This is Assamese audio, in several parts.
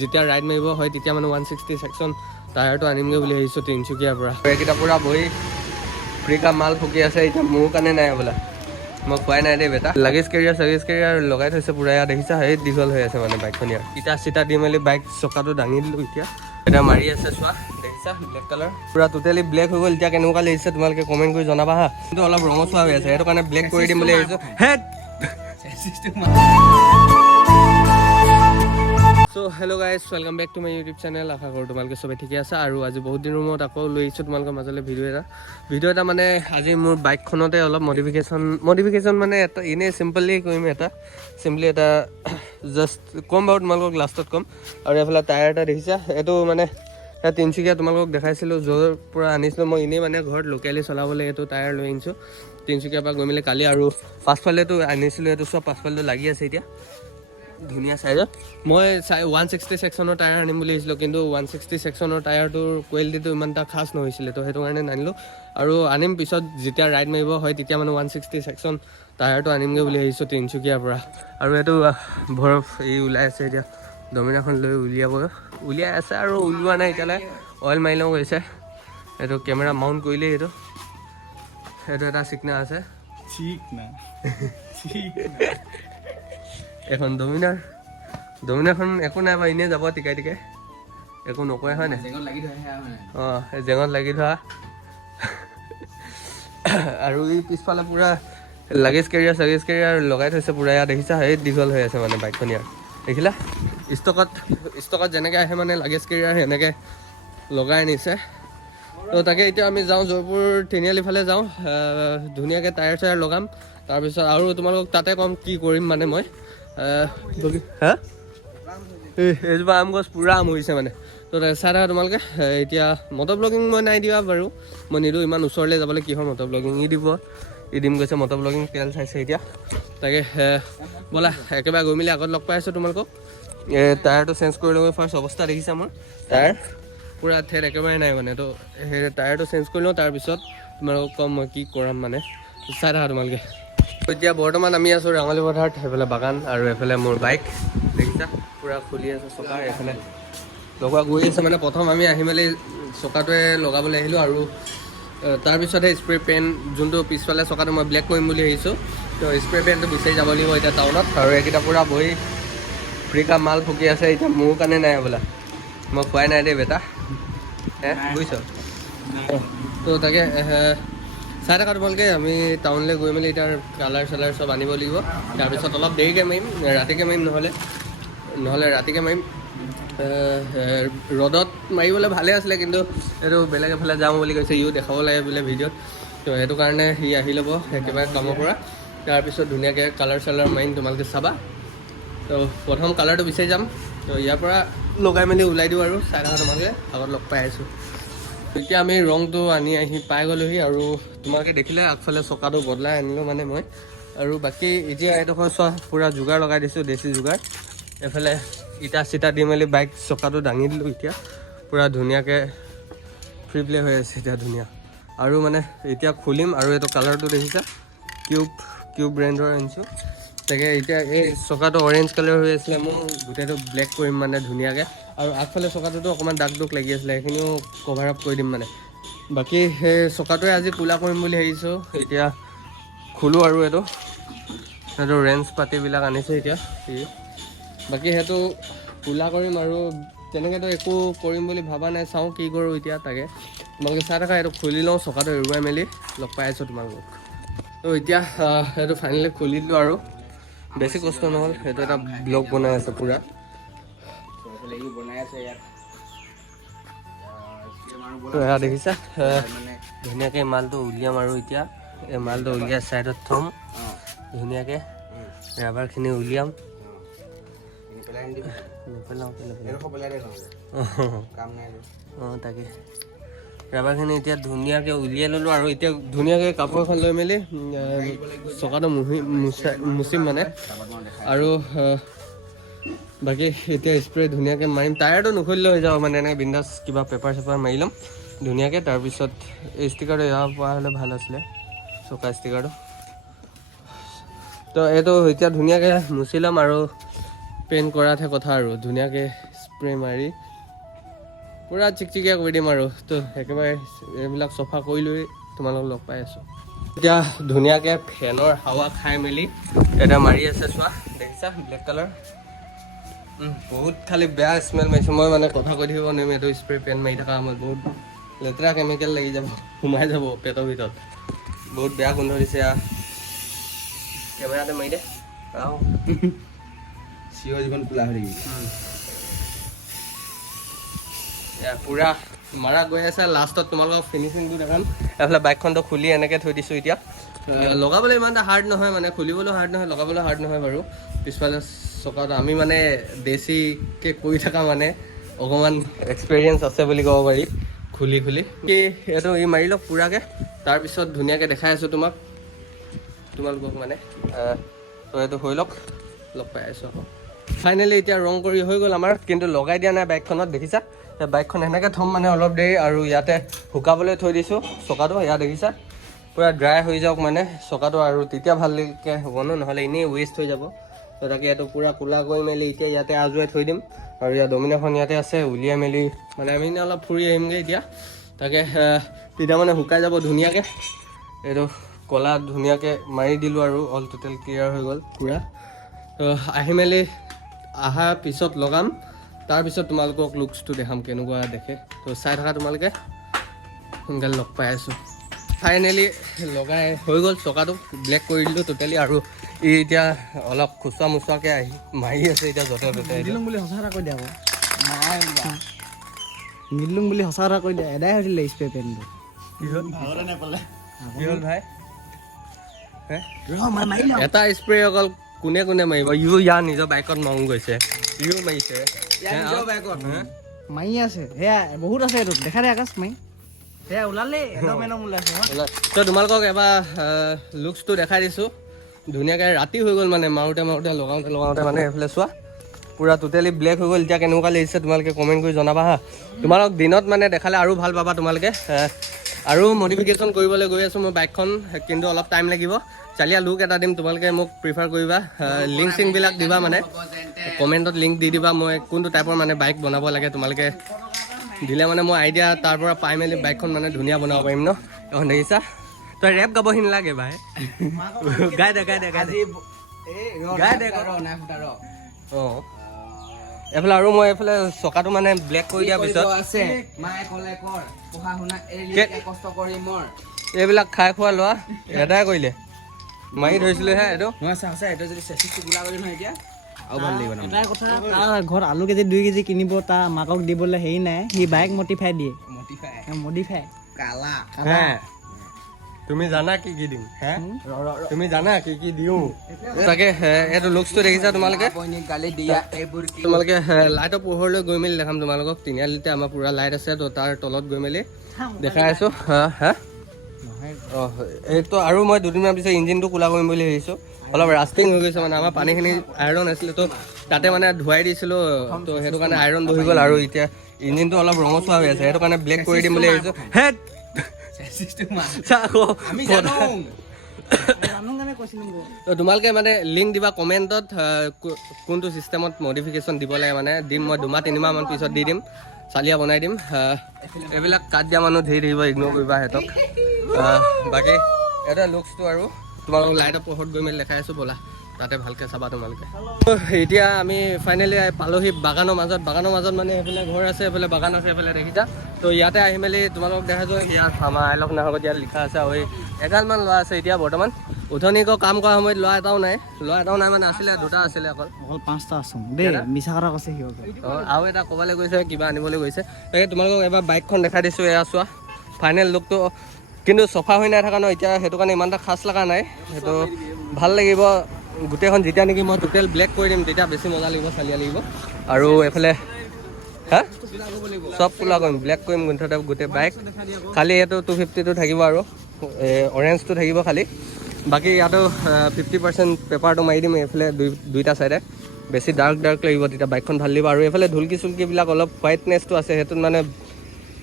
যেতিয়া ৰাইড মাৰিব হয় তেতিয়া মানে 160 সেকশন টায়াৰটো আনিমগৈ বুলি ভাবিছোঁ তিনিচুকীয়াৰ পৰা। এইকেইটা পূৰা বহি ফ্ৰীকা মাল ফুকি আছে, এতিয়া মোৰ কাৰণে নাই বোলা, মই খোৱাই নাই দেই বেটা। লাগেজ কেৰিয়াৰ লগাই থৈছে পূৰা, ইয়াত দেখিছা সেই দীঘল হৈ আছে মানে বাইকখন। ইয়াৰ ইটা চিটা দি মেলি বাইক চকাটো দাঙি দিলোঁ। এতিয়া মাৰি আছে চোৱা, দেখিছা ব্লেক কালাৰ পূৰা টোটেলি ব্লেক হৈ গ'ল। এতিয়া কেনেকুৱা লাগিছে তোমালোকে কমেণ্ট কৰি জনাবা হা। কিন্তু অলপ ৰঙচুৱা হৈ আছে, সেইটো কাৰণে ব্লেক কৰি দিম বুলি ভাবিছোঁ। So hello' guys, welcome back to my YouTube channel. আশা কৰোঁ তোমালোকে চবে ঠিকে আছে। আৰু আজি বহুত দিনৰ মূৰত আকৌ লৈ আহিছোঁ তোমালোকৰ মাজলৈ ভিডিঅ' এটা মানে আজি মোৰ বাইকখনতে অলপ মডিফিকেশ্যন মানে এটা এনেই চিম্পলি কৰিম, চিম্পলি এটা জাষ্ট ক'ম বাৰু তোমালোকক লাষ্টত ক'ম। আৰু এইফালে টায়াৰ এটা দেখিছা, এইটো মানে এটা তিনিচুকীয়া তোমালোকক দেখাইছিলোঁ, য'ৰ পৰা আনিছিলোঁ মই এনেই মানে ঘৰত লোকেলি চলাবলৈ এইটো টায়াৰ লৈ আনিছোঁ তিনিচুকীয়াৰ পৰা গৈ মেলি কালি। আৰু পাছফালেতো আনিছিলোঁ, এইটো চব পাছফালেতো লাগি আছে এতিয়া ধুনীয়া চাইজত। মই 160 সেকশনৰ টায়াৰ আনিম বুলি ভাবিছিলোঁ, কিন্তু 160 সেকশনৰ টায়াৰটোৰ কোৱালিটিটো ইমান এটা খাচ নহৈছিলে, তো সেইটো কাৰণে নানিলোঁ। আৰু আনিম পিছত যেতিয়া ৰাইড মাৰিব হয় তেতিয়া মানে 160 সেকশন টায়াৰটো আনিমগৈ বুলি ভাবিছোঁ তিনিচুকীয়াৰ পৰা। আৰু এইটো বৰফ ওলাই আছে এতিয়া, ডমিনাৰখন লৈ উলিয়াই আছে আৰু ওলোৱা নাই এতিয়ালৈ। অইল মাৰি লওঁ গৈছে, এইটো কেমেৰা মাউণ্ট কৰিলেই এইটো এটা চিগনা আছে, এখন ডমিনাৰখন একো নাই বাৰু, এনেই যাব টিকাই একো নকয় হয় নাই। অঁ, জেঙত লাগি ধৰা। আৰু এই পিছফালে পূৰা লাগেজ কেৰিয়াৰ লগাই থৈছে পূৰা, ইয়াত দেখিছা সেই দীঘল হৈ আছে মানে বাইকখন। ইয়াৰ দেখিলা ষ্টকত যেনেকৈ আহে মানে লাগেজ কেৰিয়াৰ সেনেকৈ লগাই আনিছে। তো তাকে এতিয়া আমি যাওঁ জয়পুৰ তিনিআলি ফালে যাওঁ, ধুনীয়াকৈ টায়াৰ চায়াৰ লগাম। তাৰপিছত আৰু তোমালোকক তাতে ক'ম কি কৰিম মানে মই। হা, এইজোপা আম গছ পূৰা আম হৈছে মানে। তো চাই থাকা তোমালোকে। এতিয়া মটৰ ব্লগিং মই নাই দিয়া বাৰু, মই নিদিওঁ ইমান ওচৰলৈ যাবলৈ, কিহৰ মটৰ ব্লগিং দিম গৈছে মটৰ ব্লগিং তেল চাইছে এতিয়া। তাকে ব'লা একেবাৰে গৈ মেলি আগত লগ পাই আছোঁ তোমালোকক। টায়াৰটো চেঞ্জ কৰি লওঁ ফাৰ্ষ্ট, অৱস্থা দেখিছা মোৰ টায়াৰ পূৰা ঠেট একেবাৰে নাই মানে। তো সেই টায়াৰটো চেঞ্জ কৰি লওঁ, তাৰপিছত তোমালোকক ক'ম মই কি কৰাম মানে, চাই থাকা তোমালোকে। এতিয়া বৰ্তমান আমি আছোঁ ৰাঙলী পথাৰত, সেইফালে বাগান আৰু এইফালে মোৰ বাইক দেখিছা পূৰা খুলি আছে চকা। এইফালে লগোৱা গৈ আছে মানে, প্ৰথম আমি আহি মেলি চকাটোৱে লগাবলৈ আহিলোঁ। আৰু তাৰপিছতহে স্প্ৰে পেইণ্ট যোনটো পিছফালে চকাটো মই ব্লেক কৰিম বুলি ভাবিছোঁ, তো স্প্ৰে পেইণ্টটো বিচাৰি যাব লাগিব এতিয়া টাউনত। আৰু এইকেইটা পূৰা বহি ফ্ৰীকা মাল ফুকি আছে, এতিয়া মোৰ কাৰণে নাই বোলা, মই খোৱাই নাই দেই বেটা, বুজিছ। তো তাকে চাই থাকা তোমালোকে। আমি টাউনলৈ গৈ মেলি এতিয়া কালাৰ চালাৰ চব আনিব লাগিব, তাৰপিছত অলপ দেৰিকৈ মাৰিম, ৰাতিকৈ মাৰিম, নহ'লে ৰাতিকৈ মাৰিম। ৰ'দত মাৰিবলৈ ভালে আছিলে, কিন্তু এইটো বেলেগ এফালে যাওঁ বুলি কৈছে, ইও দেখাব লাগে বোলে ভিডিঅ'ত। তো সেইটো কাৰণে সি আহি ল'ব একেবাৰে কামৰ পৰা, তাৰপিছত ধুনীয়াকৈ কালাৰ চালাৰ মাৰিম, তোমালোকে চাবা। তো প্ৰথম কালাৰটো বিচাৰি যাম, তো ইয়াৰ পৰা লগাই মেলি ওলাই দিওঁ আৰু চাই থাকা তোমালোকে। আগত লগ পাই আছোঁ। এতিয়া আমি ৰংটো আহি পাই গ'লোহি, আৰু তোমালোকে দেখিলে আগফালে চকাটো বদলাই আনিলোঁ মানে মই। আৰু বাকী এতিয়া এডোখৰ চোৱা পূৰা যোগাৰ লগাই দিছোঁ, দেশী যোগাৰ। এইফালে ইটা চিটা দি মেলি বাইক চকাটো দাঙি দিলোঁ, এতিয়া পূৰা ধুনীয়াকৈ ফ্ৰী প্লে হৈ আছে এতিয়া ধুনীয়া। আৰু মানে এতিয়া খুলিম, আৰু এইটো কালাৰটো দেখিছা কিউব ব্ৰেণ্ডৰ আনিছোঁ। তাকে এতিয়া এই চকাটো অৰেঞ্জ কালাৰ হৈ আছিলে, মই গোটেইটো ব্লেক কৰিম মানে ধুনীয়াকৈ। আৰু আগফালে চকাটোতো অকণমান দাগ লাগি আছিলে, সেইখিনিও কভাৰ আপ কৰি দিম মানে। বাকী সেই চকাটোৱে আজি ক'লা কৰিম বুলি ভাবিছোঁ। এতিয়া খোলোঁ আৰু এইটো ৰেঞ্জ পাতিবিলাক আনিছে এতিয়া। বাকী সেইটো ক'লা কৰিম, আৰু তেনেকৈতো একো কৰিম বুলি ভবা নাই, চাওঁ কি কৰোঁ এতিয়া। তাকে তোমালোকে চাই থাকা, এইটো খুলি লওঁ, চকাটো এৰুৱাই মেলি লগ পাই আছোঁ তোমালোকক। তো এতিয়া সেইটো ফাইনেলি খুলি দিলোঁ, আৰু বেছি কষ্ট নহ'ল। সেইটো এটা ব্লগ বনাই আছে পূৰা, তো এয়া দেখিছা। ধুনীয়াকৈ মালটো উলিয়াম, আৰু এতিয়া এই মালটো উলিয়াই ছাইডত থ'ম ধুনীয়াকৈ। ৰাবাৰখিনি উলিয়াম, অঁ তাকে ৰাবাৰখিনি এতিয়া ধুনীয়াকৈ উলিয়াই ল'লোঁ। আৰু এতিয়া ধুনীয়াকৈ কাপোৰ এখন লৈ মেলি চকাটো মুচিম মানে। আৰু বাকী এতিয়া স্প্ৰে ধুনীয়াকৈ মাৰিম, টায়াৰটো নুখুলিলেও হৈ যাব মানে, এনেকৈ বিন্দাছ কিবা পেপাৰ চেপাৰ মাৰি ল'ম ধুনীয়াকৈ। তাৰপিছত এই ষ্টিকাৰটো এৰাব পৰা হ'লে ভাল আছিলে, চকা ষ্টিকাৰটো। তো এইটো এতিয়া ধুনীয়াকৈ মুচি ল'ম, আৰু পেইণ্ট কৰাতহে কথা, আৰু ধুনীয়াকৈ স্প্ৰে মাৰি পূৰা চিকচিকীয়া কৰি দিম আৰু তো একেবাৰে এইবিলাক চফা কৰি লৈ তোমালোকক লগ পাই আছোঁ এতিয়া ধুনীয়াকৈ ফেনৰ হাৱা খাই মেলি এটা মাৰি আছে চোৱা দেখিছা ব্লেক কালাৰ বহুত খালি বেয়া স্মেল মাৰিছে মই মানে কথা কৈ থাকিব নোৱাৰিম এইটো স্প্ৰে পেন মাৰি থকা সময়ত বহুত লেতেৰা কেমিকেল লাগি যাব সোমাই যাব পেটৰ ভিতৰত বহুত বেয়া গোন্ধ দিছে কেমেৰাতে মাৰি দে চিঞৰ জীৱন কোলা হৈ থাকিব পূৰা মাৰা গৈ আছে লাষ্টত তোমালোকক ফিনিচিংটো দেখাম এইফালে বাইকখনটো খুলি এনেকৈ থৈ দিছোঁ এতিয়া লগাবলৈ ইমান এটা হাৰ্ড নহয় মানে খুলিবলৈও হাৰ্ড নহয় লগাবলৈ হাৰ্ড নহয় বাৰু পিছফালে চকাটো আমি মানে বেছিকৈ কৰি থকা মানে অকণমান এক্সপিৰিয়েঞ্চ আছে বুলি ক'ব পাৰি খুলি এইটো মাৰি লওক পূৰাকৈ তাৰপিছত ধুনীয়াকৈ দেখাই আছোঁ তোমালোকক মানে তো এইটো হৈ লওক লগ পাই আছোঁ আকৌ ফাইনেলি এতিয়া ৰং কৰি হৈ গ'ল আমাৰ কিন্তু লগাই দিয়া নাই বাইকখনত দেখিছা বাইকখন সেনেকৈ থ'ম মানে অলপ দেৰি আৰু ইয়াতে শুকাবলৈ থৈ দিছোঁ চকাটো ইয়াত দেখিছা পূৰা ড্ৰাই হৈ যাওক মানে চকাটো আৰু তেতিয়া ভালকৈ হ'ব নহ'লে এনেই ৱেষ্ট হৈ যাব তো তাকে এইটো পূৰা ক'লা কৰি মেলি এতিয়া ইয়াতে আজুৱাই থৈ দিম আৰু ইয়াত ডমিনাৰখন ইয়াতে আছে উলিয়াই মেলি মানে আমি এনেই অলপ ফুৰি আহিমগৈ এতিয়া তাকে তেতিয়া মানে শুকাই যাব ধুনীয়াকৈ এইটো ক'লা ধুনীয়াকৈ মাৰি দিলোঁ আৰু অল টোটেল ক্লিয়াৰ হৈ গ'ল পূৰা তো আহি মেলি অহাৰ পিছত লগাম তাৰপিছত তোমালোকক লুকছটো দেখাম কেনেকুৱা দেখে তো চাই থাকা তোমালোকে সোনকালে লগ পাই আছোঁ ফাইনেলি লগাই হৈ গ'ল চকাটো ব্লেক কৰি দিলোঁ টোটেলি আৰু ই এতিয়া অলপ খুচুৰা মুচুৰাকৈ আহি মাৰি আছে এতিয়া য'তে ত'তে নিদিলোঁ বুলি সঁচা কথা কৈ দিয়া নিদিলোঁ বুলি সঁচা কথা কৈ দিয়া এদাই হৈছিলে স্প্ৰে পেনটো কি হ'ল ভাগতে নেপালে কি হ'ল ভাই এটা স্প্ৰে অকল কোনে মাৰিব ইয়াৰ নিজৰ বাইকত মং গৈছে ইও মাৰিছে মাৰি আছে সেয়া বহুত আছে এইটো দেখা দে আকাশ মাৰি সেয়া ওলালে একদম ওলাইছে তো তোমালোকক এবাৰ লুকছটো দেখাই দিছোঁ ধুনীয়াকৈ ৰাতি হৈ গ'ল মানে মাৰোঁতে লগাওঁতে মানে এইফালে চোৱা পূৰা টোটেলি ব্লেক হৈ গ'ল এতিয়া কেনেকুৱা লাগিছে তোমালোকে কমেণ্ট কৰি জনাবা হা তোমালোক দিনত মানে দেখালে আৰু ভাল পাবা তোমালোকে আৰু মডিফিকেশ্যন কৰিবলৈ গৈ আছোঁ মই বাইকখন কিন্তু অলপ টাইম লাগিব চালিয়া লুক এটা দিম তোমালোকে মোক প্ৰিফাৰ কৰিবা লিংক চিংবিলাক দিবা মানে কমেণ্টত লিংক দি দিবা মই কোনটো টাইপৰ মানে বাইক বনাব লাগে তোমালোকে দিলে মানে মই আইডিয়া তাৰ পৰা পাই মেলি বাইকখন মানে ধুনীয়া বনাব পাৰিম ন এখন দেখিছা তই ৰেপ গাবহি নালাগে ভাই গাই দে অঁ এইফালে আৰু মই এইফালে চকাটো মানে ব্লেক কৰি দিয়াৰ পিছত এইবিলাক খাই খোৱা লোৱা এটাই কৰিলে মাৰি ধৰিছিলোহে এইটো এটাই কথা তাৰ ঘৰত আলু কেজি 2 কেজি কিনিব তাৰ মাকক দিবলৈ হেৰি নাই সি বাইক মডিফাই দিয়ে মডিফাই তুমি জানা কি দিম তুমি জানা কি দিওঁ তাকে এইটো লুকছটো দেখিছা তোমালোকে লাইটৰ পোহৰলৈ গৈ মেলি দেখাম তোমালোকক তিনিআলিতে আমাৰ পূৰা লাইট আছে তো তাৰ তলত গৈ মেলি দেখাই আছোঁ এইটো আৰু মই দুদিনমান পিছত ইঞ্জিনটো কোলা কৰিম বুলি ভাবিছোঁ অলপ ৰাষ্টিং হৈ গৈছে মানে আমাৰ পানীখিনি আইৰণ আছিলে তো তাতে মানে ধুৱাই দিছিলোঁ তো সেইটো কাৰণে আইৰণ বহি গ'ল আৰু এতিয়া ইঞ্জিনটো অলপ ৰঙচুৱা হৈ আছে সেইটো কাৰণে ব্লেক কৰি দিম বুলি ভাবিছোঁ তো তোমালোকে মানে লিংক দিবা কমেণ্টত কোনটো চিষ্টেমত মডিফিকেশ্যন দিব লাগে মানে দিম মই 2-3 মাহমান পিছত দি দিম চালিয়া বনাই দিম এইবিলাক কাট দিয়া মানুহ ধেৰ থাকিব ইগন'ৰ কৰিবা সিহঁতক বাকী এটা লুকছটো আৰু তোমালোকক লাইটৰ পোহৰত গৈ মেলি দেখাই আছোঁ ব'লা তাতে ভালকৈ চাবা তোমালোকে এতিয়া আমি ফাইনেলি পালোহি বাগানৰ মাজত মানে এইফালে ঘৰ আছে এইফালে বাগান আছে এইফালে দেখিছা তো ইয়াতে আহি মেলি তোমালোকক দেখাইছোঁ ইয়াত আমাৰ আই লভ নাহকত ইয়াত লিখা আছে আৰু এগালমান ল'ৰা আছে এতিয়া বৰ্তমান উঠনি কাম কৰা সময়ত ল'ৰা এটাও নাই মানে আছিলে 2টা আছিলে অকল 5টা আছোঁ দেই মিছা কথা কৈছে সিহঁতে আৰু এটা ক'বলৈ গৈছে কিবা আনিবলৈ গৈছে তাকে তোমালোকক এবাৰ বাইকখন দেখাই দিছোঁ এয়া চোৱা ফাইনেল লুকটো কিন্তু চফা হৈ নাই থকা ন এতিয়া সেইটো কাৰণে ইমান এটা খাচ লগা নাই সেইটো ভাল লাগিব গোটেইখন যেতিয়া নেকি মই টোটেল ব্লেক কৰি দিম তেতিয়া বেছি মজা লাগিব চালিয়া লাগিব আৰু এইফালে চব কোলা কৰিম ব্লেক কৰিম গোটেই বাইক খালি এইটো 250টো থাকিব আৰু অৰেঞ্জটো থাকিব খালি বাকী ইয়াতো 50% পেপাৰটো মাৰি দিম এইফালে দুইটা চাইডে বেছি ডাৰ্ক লাগিব তেতিয়া বাইকখন ভাল লাগিব আৰু এইফালে ঢুলকি চুলকিবিলাক অলপ হোৱাইটনেছটো আছে সেইটোত মানে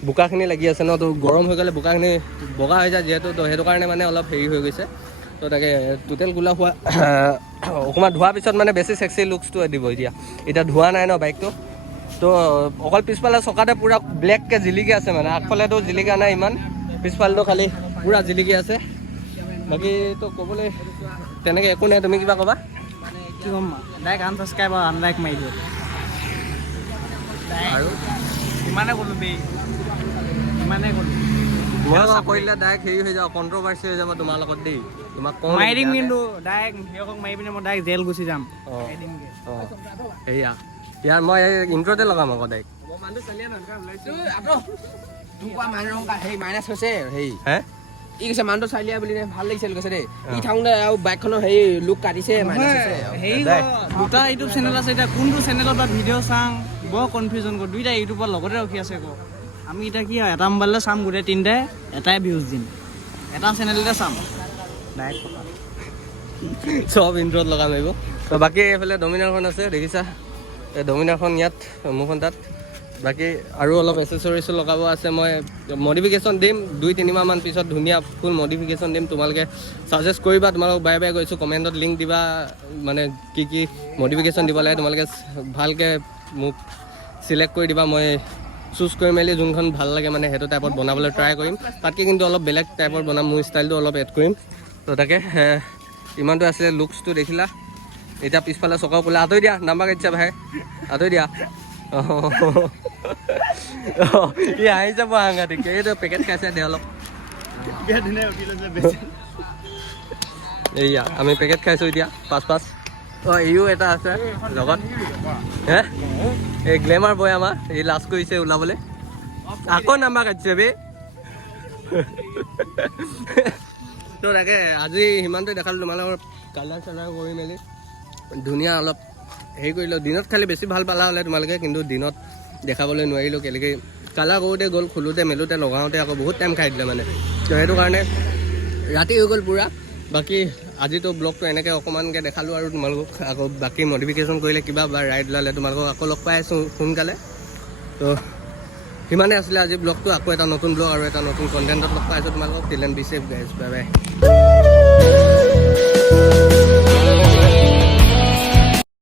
বোকাখিনি লাগি আছে ন তো গৰম হৈ গ'লে বোকাখিনি বগা হৈ যায় যিহেতু তো সেইটো কাৰণে মানে অলপ হেৰি হৈ গৈছে তো তাকে টোটেল গোলা হোৱা অকণমান ধোৱাৰ পিছত মানে বেছি চেক্সি লুকছটো দিব এতিয়া ধোৱা নাই ন বাইকটো তো অকল পিছফালে চকাতে পূৰা ব্লেককৈ জিলিকি আছে মানে, আগফালেতো জিলিকা নাই ইমান, পিছফালেতো খালি পূৰা জিলিকি আছে। বাকীতো ক'বলৈ তেনেকৈ একো নাই, তুমি কিবা ক'বা? কি ক'ম, ডাইৰেক্ট আনছাবস্ক্ৰাইব আৰু আনলাইক মাৰি দিওঁ আৰু ইমানে ক'লোঁ বেই, ইমানে ক'লোঁ। মই কৰিলে ডাইৰেক্ট হেৰি হৈ যাব, কণ্ট্ৰভাৰ্চি হৈ যাব তোমাৰ লগত দেই, তোমাক কওঁ মাৰি দিম কিন্তু ডাইৰেক্ট সিহঁতক মাৰি পিনে মই ডাইৰেক্ট জেল গুচি যাম। অঁ সেয়া ইয়াৰ মই ইণ্ট্ৰতে লগাম আকৌ ডাইৰেক্ট। মাইনাছ হৈছে হেৰি হে ই কৈছে মানুহটো চাই লিয়া বুলি ভাল লাগিছিল কৈছে দেই, ই থাকোঁতে আৰু বাইকখনৰ হেৰি লুক কাটিছে মাইনাছ হৈছে। হেৰি দুটা ইউটিউব চেনেল আছে, এতিয়া কোনটো চেনেলত বা ভিডিঅ' চাওঁ বৰ কনফিউজন কৰোঁ, দুইটা ইউটিউবৰ লগতে ৰখি আছে আকৌ। আমি এতিয়া কি হয় এটা মোবাইলতে চাম গোটেই তিনিটাই, এটাই ভিউজ দিম, এটা চেনেলতে চাম ডাইৰেক্ট কথা। চব ইণ্ট্ৰত লগাম আহিব। তো বাকী এইফালে ডমিনাৰখন আছে দেখিছা, এই ডমিনাৰখন ইয়াত, মোৰখন তাত। বাকী আৰু অলপ এচেচৰিজো লগাব আছে, মই মডিফিকেশ্যন দিম 2-3 মাহমান পিছত, ধুনীয়া ফুল মডিফিকেশ্যন দিম। তোমালোকে ছাজেষ্ট কৰিবা, তোমালোকক বাৰে বাৰে কৈছোঁ, কমেণ্টত লিংক দিবা, মানে কি কি মডিফিকেশ্যন দিব লাগে তোমালোকে ভালকৈ মোক চিলেক্ট কৰি দিবা। মই চুজ কৰি মেলি যোনখন ভাল লাগে মানে সেইটো টাইপত বনাবলৈ ট্ৰাই কৰিম। তাতকৈ কিন্তু অলপ বেলেগ টাইপৰ বনাম, মোৰ ষ্টাইলটো অলপ এড কৰিম। তো তাকে ইমানটো আছিলে লুকছটো দেখিলা। এতিয়া পিছফালে চকাও বোলে আঁতৰি দিয়া, নাম্বাৰ কাটিছা ভাই, আঁতৰি দিয়া। ই আহি যাব সাংঘাতিক, এইটো পেকেট খাইছে দে অলপ। এইয়া আমি পেকেট খাইছোঁ এতিয়া 5-5। অঁ ইও এটা আছে লগত, হে এই গ্লেমাৰ বয় আমাৰ, এই লাষ্ট কৰিছে ওলাবলৈ, আকৌ নাম্বাৰ কাটিছে বে। তো তাকে আজি সিমানটোৱে দেখালোঁ তোমালোকৰ, কালাৰ চালাৰ কৰি মেলি ধুনীয়া অলপ হেৰি কৰিলোঁ। দিনত খালি বেছি ভাল পালা হ'লে তোমালোকে, কিন্তু দিনত দেখাবলৈ নোৱাৰিলোঁ কেলেকৈ কালাৰ কৰোঁতে গ'ল, খোলোতে মেলোতে লগাওঁতে আকৌ বহুত টাইম খাই দিলে মানে, তো সেইটো কাৰণে ৰাতি হৈ গ'ল পূৰা। বাকী আজিতো ব্লগটো এনেকৈ অকণমানকৈ দেখালোঁ আৰু তোমালোকক, আকৌ বাকী মডিফিকেশ্যন কৰিলে কিবা বা ৰাইড ওলালে তোমালোকক আকৌ লগ পাই আছোঁ সোনকালে। তো সিমানেই আছিলে আজি ব্লগটো, আকৌ এটা নতুন ব্লগ আৰু এটা নতুন কণ্টেণ্টত লগ পাই আছোঁ তোমালোকক। Till and be safe guys, bye by.